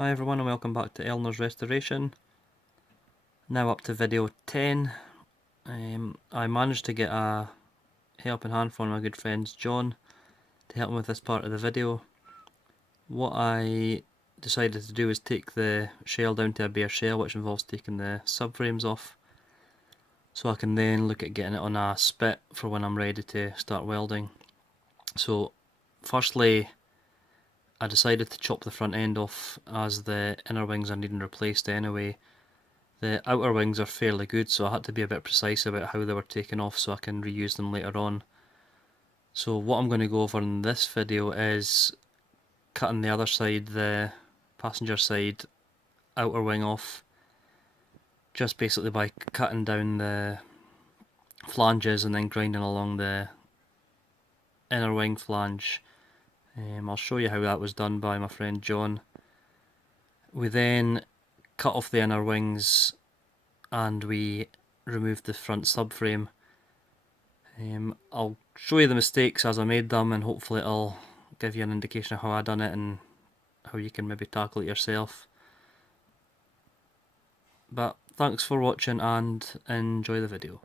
Hi everyone and welcome back to Eleanor's Restoration. Now up to video 10. I managed to get a helping hand from one of my good friends John to help me with this part of the video. What I decided to do is take the shell down to a bare shell, which involves taking the subframes off, so I can then look at getting it on a spit for when I'm ready to start welding. So firstly, I decided to chop the front end off as the inner wings are needing replaced anyway. The outer wings are fairly good, so I had to be a bit precise about how they were taken off so I can reuse them later on. So what I'm going to go over in this video is cutting the other side, the passenger side outer wing off, just basically by cutting down the flanges and then grinding along the inner wing flange. I'll show you how that was done by my friend John. We then cut off the inner wings and we removed the front subframe. I'll show you the mistakes as I made them, and hopefully it'll give you an indication of how I done it and how you can maybe tackle it yourself. But thanks for watching and enjoy the video.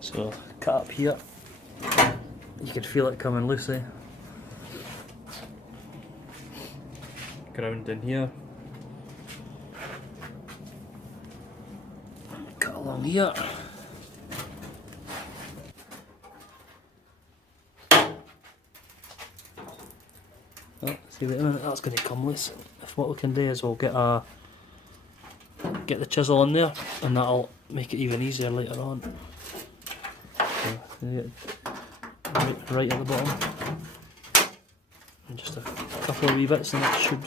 So cut up here, you can feel it coming loosely. Ground in here. Cut along here. Oh, see, wait a minute, that's going to come loose. If what we can do is we'll get a get the chisel in there, and that'll make it even easier later on. So, right at the bottom, and just a couple of wee bits, and that should.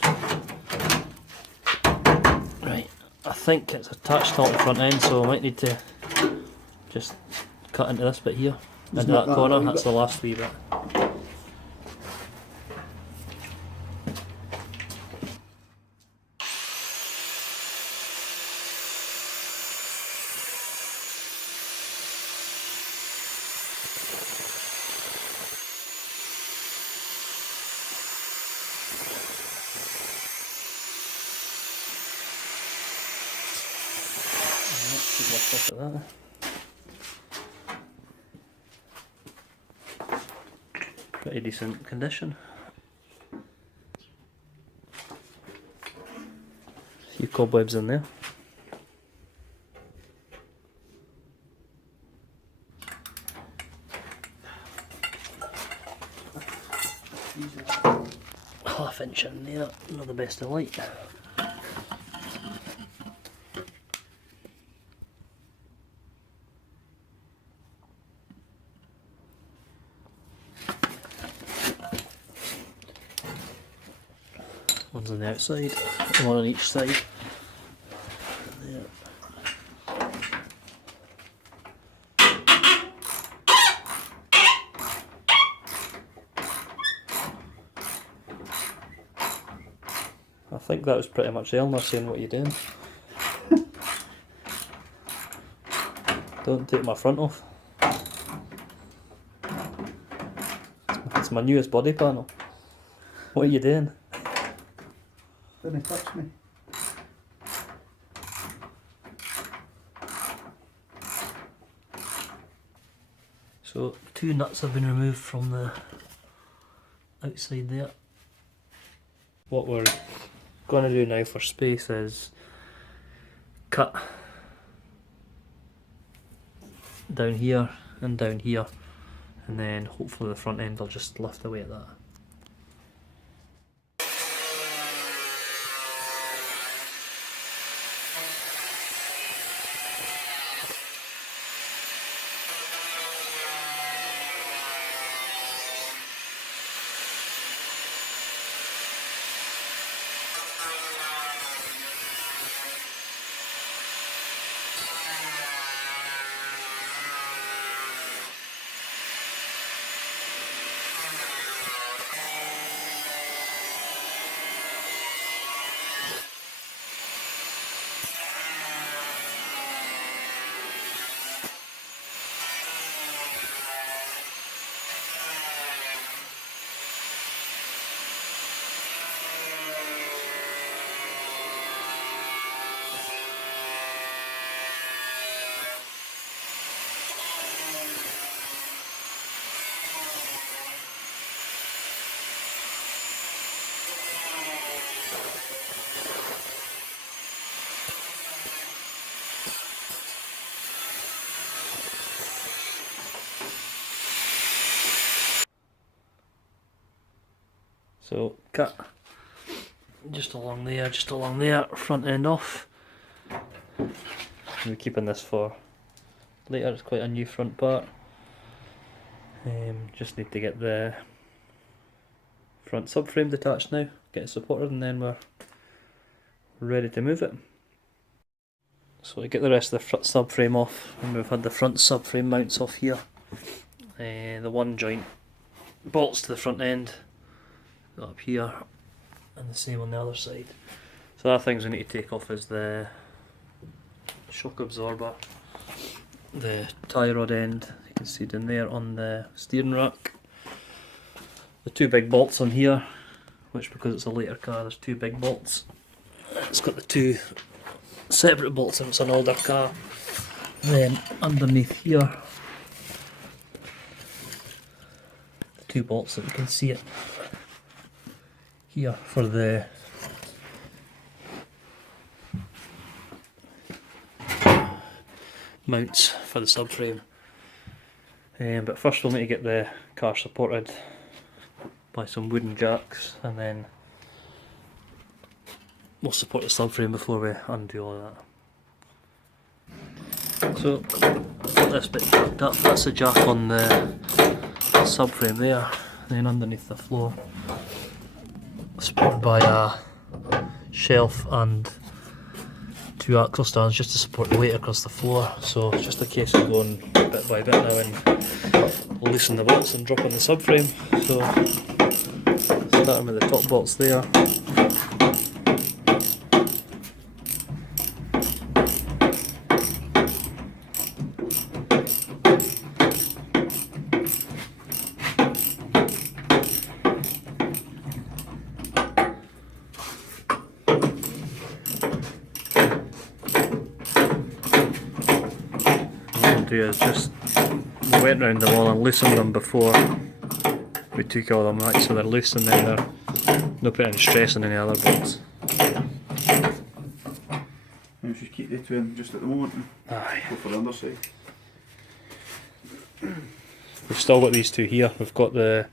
Right, I think it's attached to the front end, so I might need to just cut into this bit here, into that corner. That's the last wee bit. Look at that. Pretty decent condition. A few cobwebs in there. Half inch in there, not the best of light. One's on the outside, one on each side. There. I think that was pretty much Eleanor saying, "What are you doing?" Don't take my front off. It's my newest body panel. What are you doing? Didn't touch me. So 2 nuts have been removed from the outside there. What we're going to do now for space is cut down here and down here, and then hopefully the front end will just lift away at that. So cut just along there, front end off. We're keeping this for later, it's quite a new front part. Just need to get the front subframe detached now, get it supported, and then we're ready to move it. So we get the rest of the front subframe off, and we've had the front subframe mounts off here. The one joint bolts to the front end, up here, and the same on the other side. So the other things we need to take off is the shock absorber, the tie rod end, you can see down there on the steering rack, the 2 big bolts on here, which because it's a later car there's 2 big bolts. It's got the 2 separate bolts and it's an older car. Then underneath here, the 2 bolts that you can see it here for the mounts for the subframe. But first we'll need to get the car supported by some wooden jacks, and then we'll support the subframe before we undo all of that. So, got this bit jacked up. That's the jack on the subframe there. Then underneath the floor, supported by a shelf and two axle stands just to support the weight across the floor. So it's just a case of going bit by bit now and loosen the bolts and drop on the subframe. So starting with the top bolts there. Do is just went round them all and loosened them before we took all them out, so they're loose and then they're not putting any stress on any other bolts. Maybe just keep the two in just at the moment and go for the underside. We've still got these two here. We've got the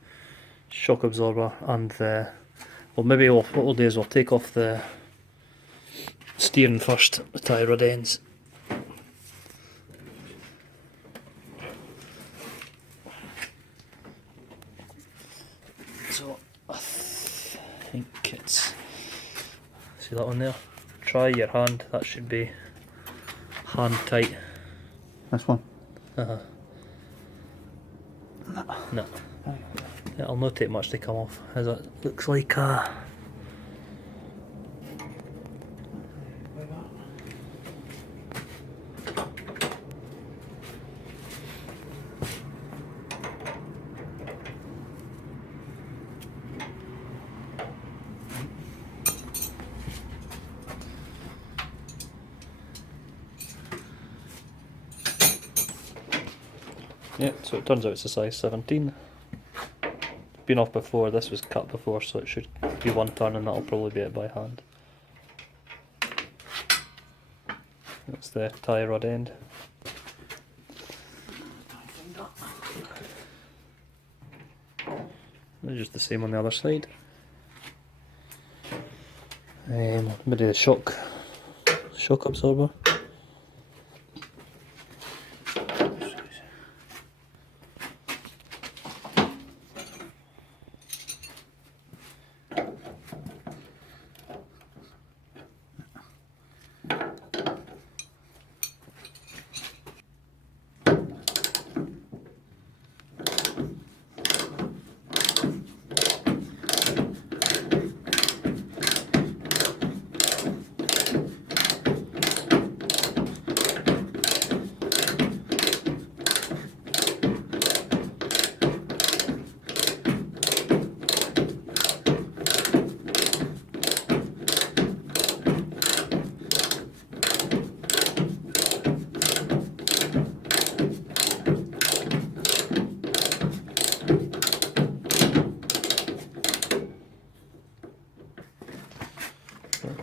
shock absorber and the, well, maybe what we'll do is we'll take off the steering first, the tie rod ends. So I think it's, see that one there? Try your hand, that should be hand tight. This one? No. It'll not take much to come off, as it looks like a... Yeah, so it turns out it's a size 17. Been off before, this was cut before, so it should be one turn and that'll probably be it by hand. That's the tie rod end. It's just the same on the other side. Maybe the shock absorber.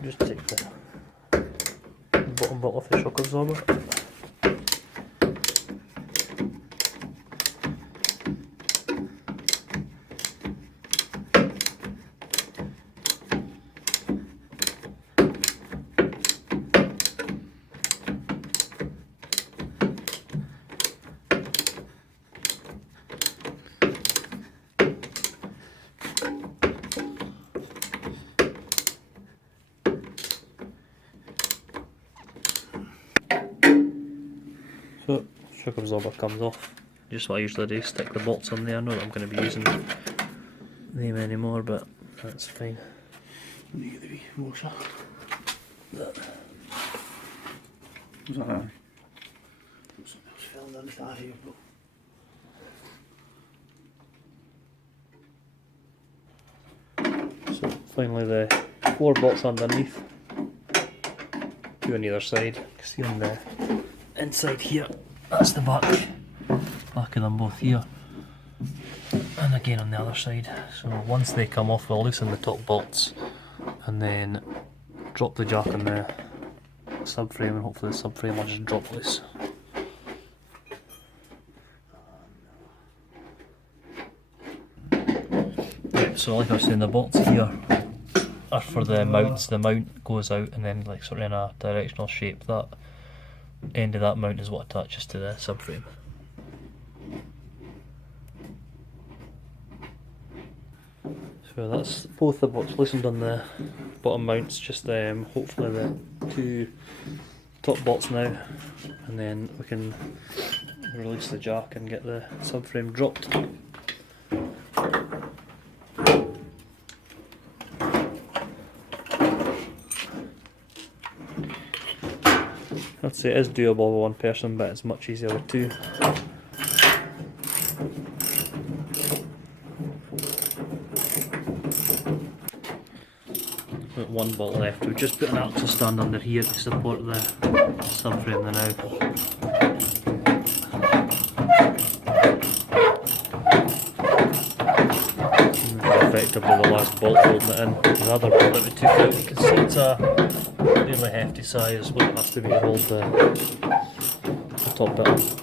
Just take the bottom bolt off the shock absorber. So, shock absorber comes off. Just what I usually do, stick the bolts on there. I know that I'm going to be using them anymore, but that's fine. Let me get the wee washer. That. Was that that? Something else fell underneath that here, but... So finally the 4 bolts underneath, 2 on either side. You can see on the inside here, that's the back of them both here, and again on the other side. So once they come off, we'll loosen the top bolts and then drop the jack on the subframe, and hopefully the subframe will just drop loose. Right, so like I was saying, the bolts here are for the mounts. The mount goes out and then like sort of in a directional shape. That end of that mount is what attaches to the subframe. So that's both of what's loosened on the bottom mounts, just hopefully the two top bolts now, and then we can release the jack and get the subframe dropped. I'd say it is doable with one person, but it's much easier with two. Got one bolt left. We've just put an axle stand under here to support the subframe now. Effectively the last bolt holding it in. The other bolt that we took out, you can see it's a really hefty size, what it has to be to hold the top bit.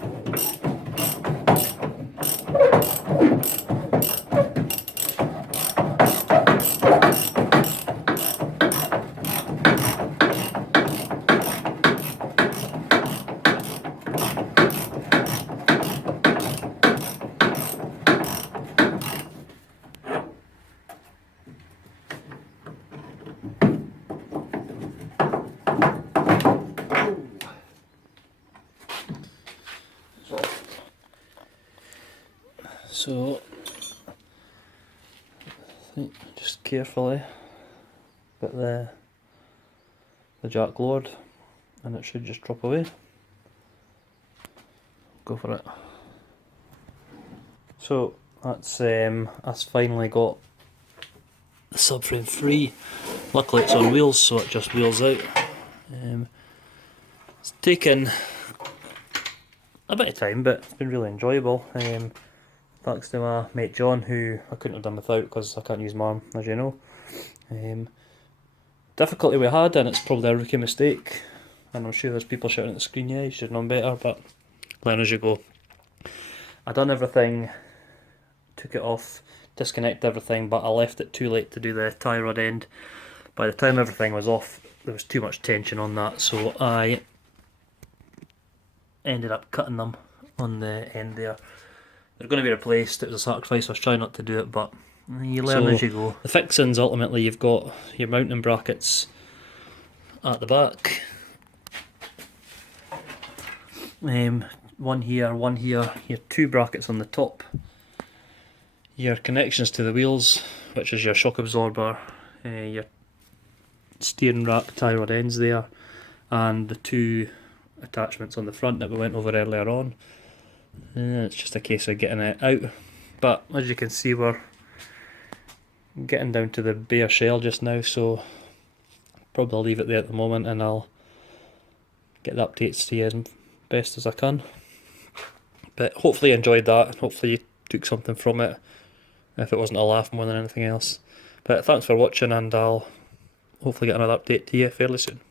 So, just carefully get the jack lowered, and it should just drop away. Go for it. So that's us finally got the subframe free. Luckily it's on wheels, so it just wheels out. It's taken a bit of time, but it's been really enjoyable. Thanks to my mate John, who I couldn't have done without because I can't use my arm, as you know. Difficulty we had, and it's probably a rookie mistake, and I'm sure there's people shouting at the screen, yeah, you should have known better, but learn as you go. I done everything, took it off, disconnected everything, but I left it too late to do the tie rod end. By the time everything was off, there was too much tension on that, so I ended up cutting them on the end there. They're going to be replaced. It was a sacrifice, I was trying not to do it, but you learn as you go. The fixings, ultimately, you've got your mounting brackets at the back. One here, your two brackets on the top. Your connections to the wheels, which is your shock absorber, your steering rack tie rod ends there, and the two attachments on the front that we went over earlier on. It's just a case of getting it out, but as you can see we're getting down to the bare shell just now, so probably leave it there at the moment and I'll get the updates to you as best as I can. But hopefully you enjoyed that, hopefully you took something from it, if it wasn't a laugh more than anything else. But thanks for watching, and I'll hopefully get another update to you fairly soon.